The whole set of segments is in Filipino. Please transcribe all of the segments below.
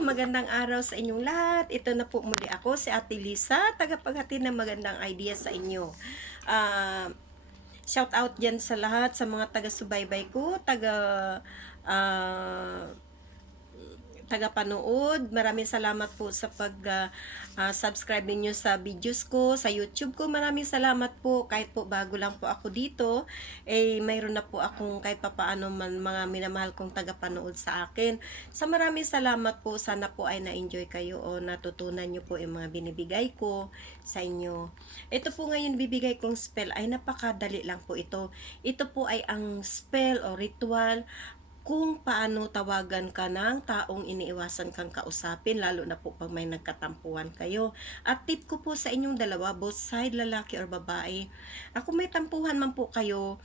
magandang araw sa inyong lahat. Ito na po muli ako, si Ate Lisa, tagapaghatid ng magandang idea sa inyo. Shout out dyan sa lahat, sa mga taga-subaybay ko, taga-panood. Maraming salamat po sa pag-subscribe ninyo sa videos ko, sa YouTube ko. Maraming salamat po. Kahit po bago lang po ako dito, mayroon na po akong kahit papaano man mga minamahal kong taga-panood sa akin. Sa maraming salamat po. Sana po ay na-enjoy kayo o natutunan nyo po yung mga binibigay ko sa inyo. Ito po ngayon bibigay kong spell ay napakadali lang po ito. Ito po ay ang spell o ritual kung paano tawagan ka ng taong iniiwasan kang kausapin, lalo na po pag may nagkatampuhan kayo. At tip ko po sa inyong dalawa, both side, lalaki or babae, kung may tampuhan man po kayo,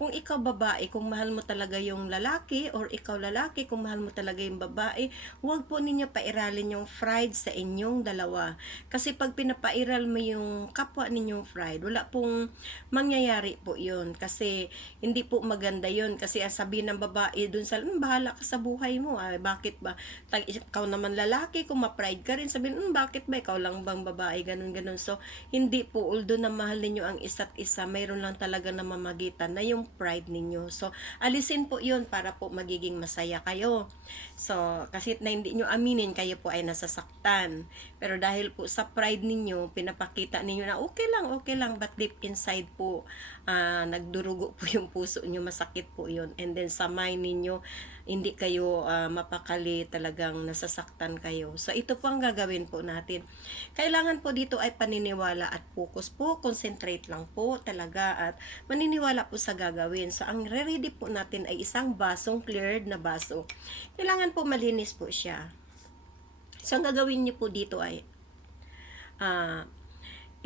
kung ikaw babae, kung mahal mo talaga yung lalaki, or ikaw lalaki, kung mahal mo talaga yung babae, huwag po ninyo pairalin yung pride sa inyong dalawa. Kasi pag pinapairal mo yung kapwa ninyong pride, wala pong mangyayari po yun. Kasi hindi po maganda yun. Kasi sabihin ng babae, dun sa, bahala ka sa buhay mo, bakit ba, ikaw naman lalaki, kung ma-pride ka rin, sabihin, bakit ba, ikaw lang bang babae, ganun. So, hindi po, although na mahal ninyo ang isa't isa, mayroon lang talaga na mamagitan na yung pride ninyo. So, alisin po yun para po magiging masaya kayo. So, kasi na hindi nyo aminin, kayo po ay nasasaktan. Pero dahil po sa pride ninyo, pinapakita ninyo na okay lang, but deep inside po, nagdurugo po yung puso nyo, masakit po yun. And then sa mind ninyo, hindi kayo mapakali, talagang nasasaktan kayo. So ito po ang gagawin po natin. Kailangan po dito ay paniniwala at focus po, concentrate lang po talaga at maniniwala po sa gagawin. So ang ready po natin ay isang basong cleared na baso. Kailangan po malinis po siya. So ang gagawin niyo po dito ay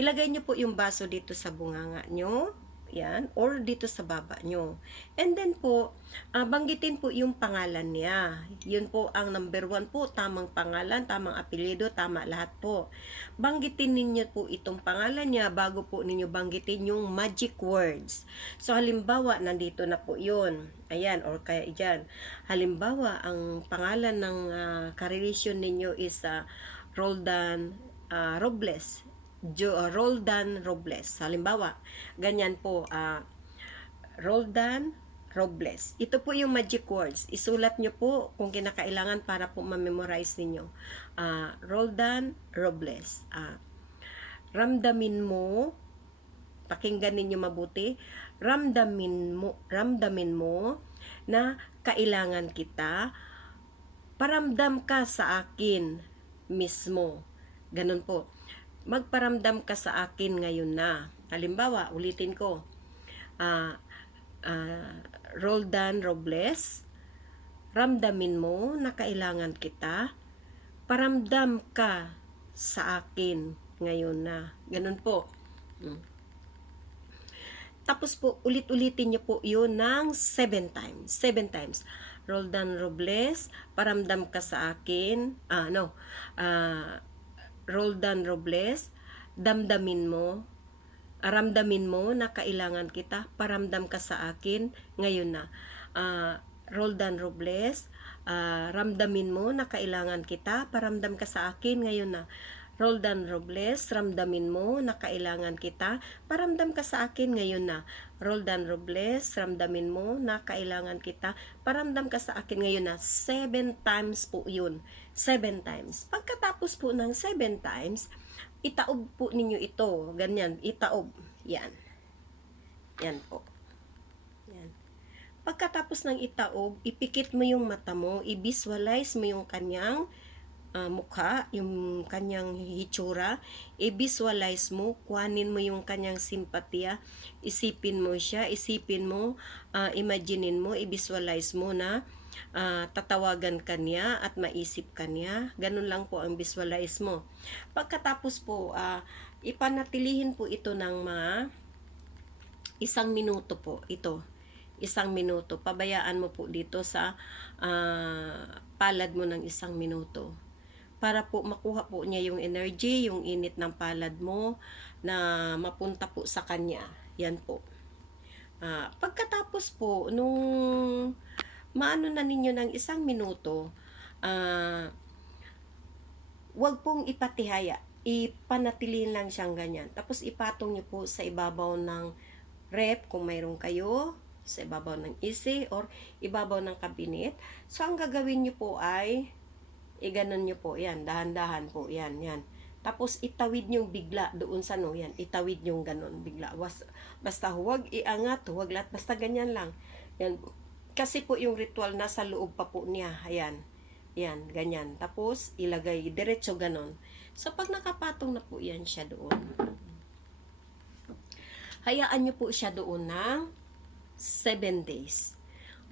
ilagay nyo po yung baso dito sa bunganga nyo, yan, or dito sa baba nyo. And then po, banggitin po yung pangalan niya. Yun po ang number 1 po, tamang pangalan, tamang apelyido, tama lahat po. Banggitin ninyo po itong pangalan niya bago po ninyo banggitin yung magic words. So halimbawa, nandito na po yun. Ayan, or kaya dyan. Halimbawa, ang pangalan ng karelasyon ninyo is Roldan Robles. Roldan Robles. Halimbawa, ganyan po, Roldan Robles. Ito po yung magic words. Isulat nyo po kung kinakailangan para po ma-memorize ninyo. Roldan Robles. Ramdamin mo, pakinggan ninyo mabuti, ramdamin mo na kailangan kita, paramdam ka sa akin mismo. Ganun po. Magparamdam ka sa akin ngayon na. Halimbawa, ulitin ko. Roldan Robles, ramdamin mo na kailangan kita, paramdam ka sa akin ngayon na. Ganun po. Tapos po, ulit-ulitin nyo po yun ng 7 times. 7 times. Roldan Robles, paramdam ka sa akin. Roldan Robles, ramdamin mo na kailangan kita, paramdam ka sa akin ngayon na. Roldan Robles, ramdamin mo na kailangan kita, paramdam ka sa akin ngayon na. Roldan Robles, ramdamin mo na kailangan kita, paramdam ka sa akin ngayon na. Roldan Robles, ramdamin mo na kailangan kita, paramdam ka sa akin ngayon na. 7 times po yun. 7 times. Pagkatapos po ng 7 times, itaob po ninyo ito. Ganyan, itaob. Yan. Yan po. Yan. Pagkatapos ng itaob, ipikit mo yung mata mo, i-visualize mo yung kanyang mukha, yung kanyang hitsura, i-visualize mo, kuhanin mo yung kanyang simpatya, isipin mo siya, imaginein mo, i-visualize mo na tatawagan ka niya at maisip ka niya. Ganun lang po ang visualize mo. Pagkatapos po, ipanatilihin po ito ng mga 1 minuto po. Ito, 1 minuto. Pabayaan mo po dito sa palad mo ng 1 minuto. Para po makuha po niya yung energy, yung init ng palad mo na mapunta po sa kanya. Yan po. Pagkatapos po, nung maano na ninyo ng 1 minuto, wag pong ipatihaya. Ipanatilihin lang siyang ganyan. Tapos ipatong nyo po sa ibabaw ng rep kung mayroon kayo, sa ibabaw ng isi or ibabaw ng kabinet. So ang gagawin nyo po ay iganon nyo po yan, dahan-dahan po yan, yan. Tapos itawid nyo bigla doon sa no, yan, itawid nyo ganon bigla. Basta huwag iangat, huwag lahat, basta ganyan lang. Yan. Kasi po yung ritual nasa loob pa po niya, ayan. Yan, ganyan. Tapos, ilagay, diretso ganon. So, pag nakapatong na po yan siya doon, hayaan nyo po siya doon ng 7 days.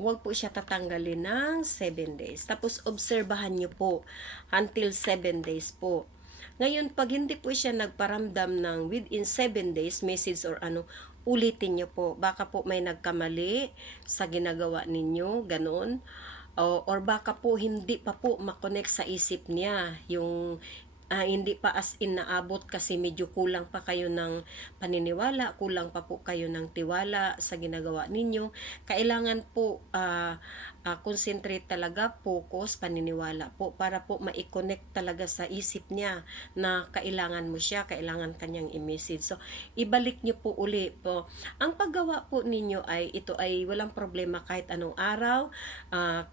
Huwag po siya tatanggalin ng 7 days. Tapos, obserbahan nyo po until 7 days po. Ngayon, pag hindi po siya nagparamdam ng within 7 days, message or ano, ulitin nyo po. Baka po may nagkamali sa ginagawa ninyo, ganon. Or baka po hindi pa po makonect sa isip niya yung hindi pa as in naabot kasi medyo kulang pa kayo ng paniniwala, kulang pa po kayo ng tiwala sa ginagawa ninyo. Kailangan po concentrate talaga, focus, paniniwala po para po ma-connect talaga sa isip niya na kailangan mo siya, kailangan kanyang i-message. So, ibalik nyo po uli po. Ang paggawa po ninyo ay ito ay walang problema kahit anong araw,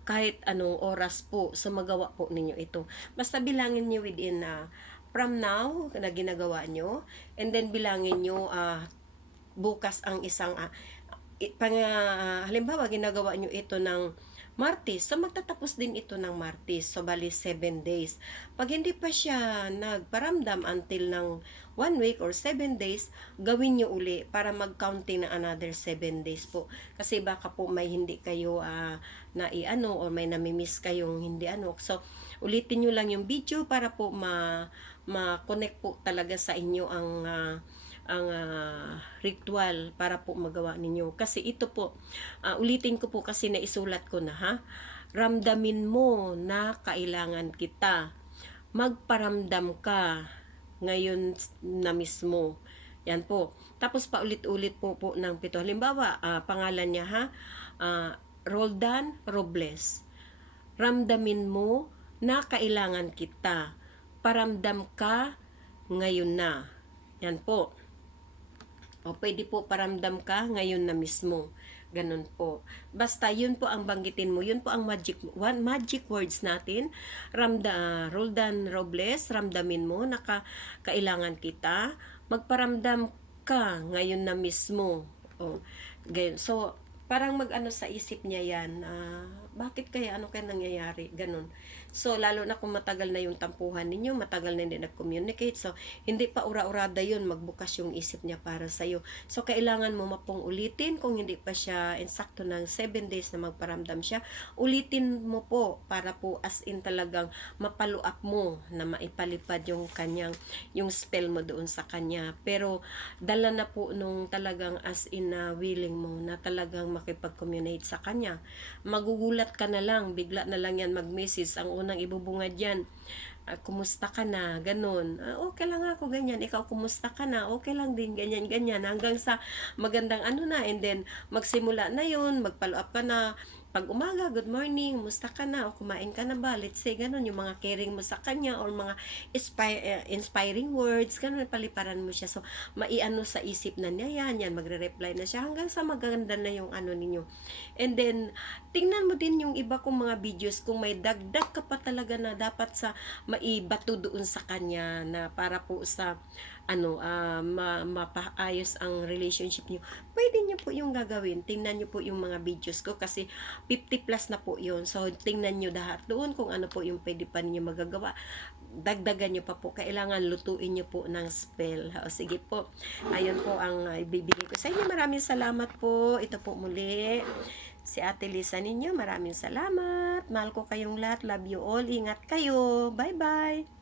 kahit anong oras po. So, magawa po ninyo ito. Basta bilangin nyo within from now na ginagawa nyo, and then bilangin nyo bukas ang isang halimbawa ginagawa nyo ito ng Martes, so magtatapos din ito ng Martes, so bali 7 days. Pag hindi pa siya nagparamdam until ng 1 week or 7 days, gawin nyo uli para mag-counting na another 7 days po. Kasi baka po may hindi kayo na i-ano or may namimiss kayong hindi ano. So, ulitin nyo lang yung video para po ma-connect po talaga sa inyo ang ritual para po magawa ninyo. Kasi ito po, ulitin ko po kasi naisulat ko na ha. Ramdamin mo na kailangan kita. Magparamdam ka ngayon na mismo. Yan po. Tapos paulit-ulit po ng 7. Halimbawa, pangalan niya ha, Roldan Robles. Ramdamin mo na kailangan kita. Paramdam ka ngayon na. Yan po. O pwede po paramdam ka ngayon na mismo. Ganun po. Basta yun po ang banggitin mo. Yun po ang magic words natin. Roldan Robles, ramdamin mo na kailangan kita. Magparamdam ka ngayon na mismo. O, ganyan. So, parang mag-ano sa isip niya yan. Bakit kaya? Ano kaya nangyayari? Ganun. So, lalo na kung matagal na yung tampuhan ninyo, matagal na hindi nag-communicate. So, hindi pa ura-urada yun, magbukas yung isip niya para sa'yo. So, kailangan mo mapong ulitin. Kung hindi pa siya insakto ng 7 days na magparamdam siya, ulitin mo po para po as in talagang mapaluap mo na maipalipad yung yung spell mo doon sa kanya. Pero, dala na po nung talagang as in na willing mo na talagang makipag-communicate sa kanya. Magugulat ka na lang, bigla na lang yan mag-message. Ang unang ibubungad yan, kumusta ka na, ganun. Okay lang ako, ganyan. Ikaw, kumusta ka na? Okay lang din, ganyan, ganyan. Hanggang sa magandang ano na, and then magsimula na yun, mag-follow up ka na. Pag umaga, good morning, musta ka na? O kumain ka na ba? Let's say, ganun, yung mga caring mo sa kanya or mga inspiring words, ganun, paliparan mo siya. So, maiano sa isip na niya yan, magre-reply na siya hanggang sa maganda na yung ano ninyo. And then, tingnan mo din yung iba kong mga videos kung may dagdag ka pa talaga na dapat sa maibato doon sa kanya na para po sa mapaayos ang relationship niyo. Pwede niyo po yung gagawin. Tingnan niyo po yung mga videos ko kasi 50 plus na po yun. So, tingnan niyo lahat doon kung ano po yung pwede pa niyo magagawa. Dagdagan niyo pa po. Kailangan lutuin niyo po ng spell. O, sige po. Ayun po ang ibibigay ko sa inyo. Maraming salamat po. Ito po muli. Si Ate Lisa ninyo. Maraming salamat. Mahal ko kayong lahat. Love you all. Ingat kayo. Bye-bye.